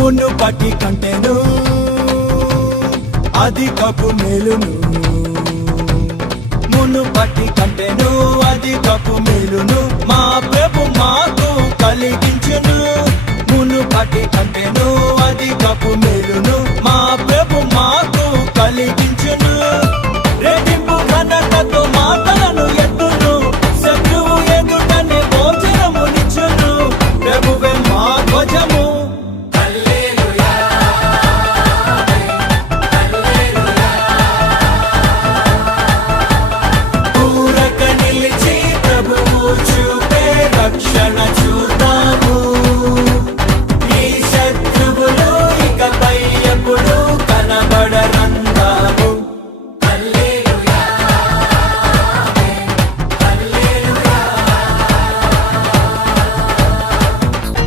మునుపటి అది అధికపు మేలును. మునుపటి కంటేను అధికపు మేలును. మా ప్రభు మాకు కలిగించును. మునుపటి అది అధికపు మేలును. మా ప్రభు మాకు కలిగించును. రెడింపు ఘనతతో మాటలను ఎత్తును. శత్రువు ఎదుటనే భోజనమునిచ్చును ప్రభువే మా ధ్వజము. la la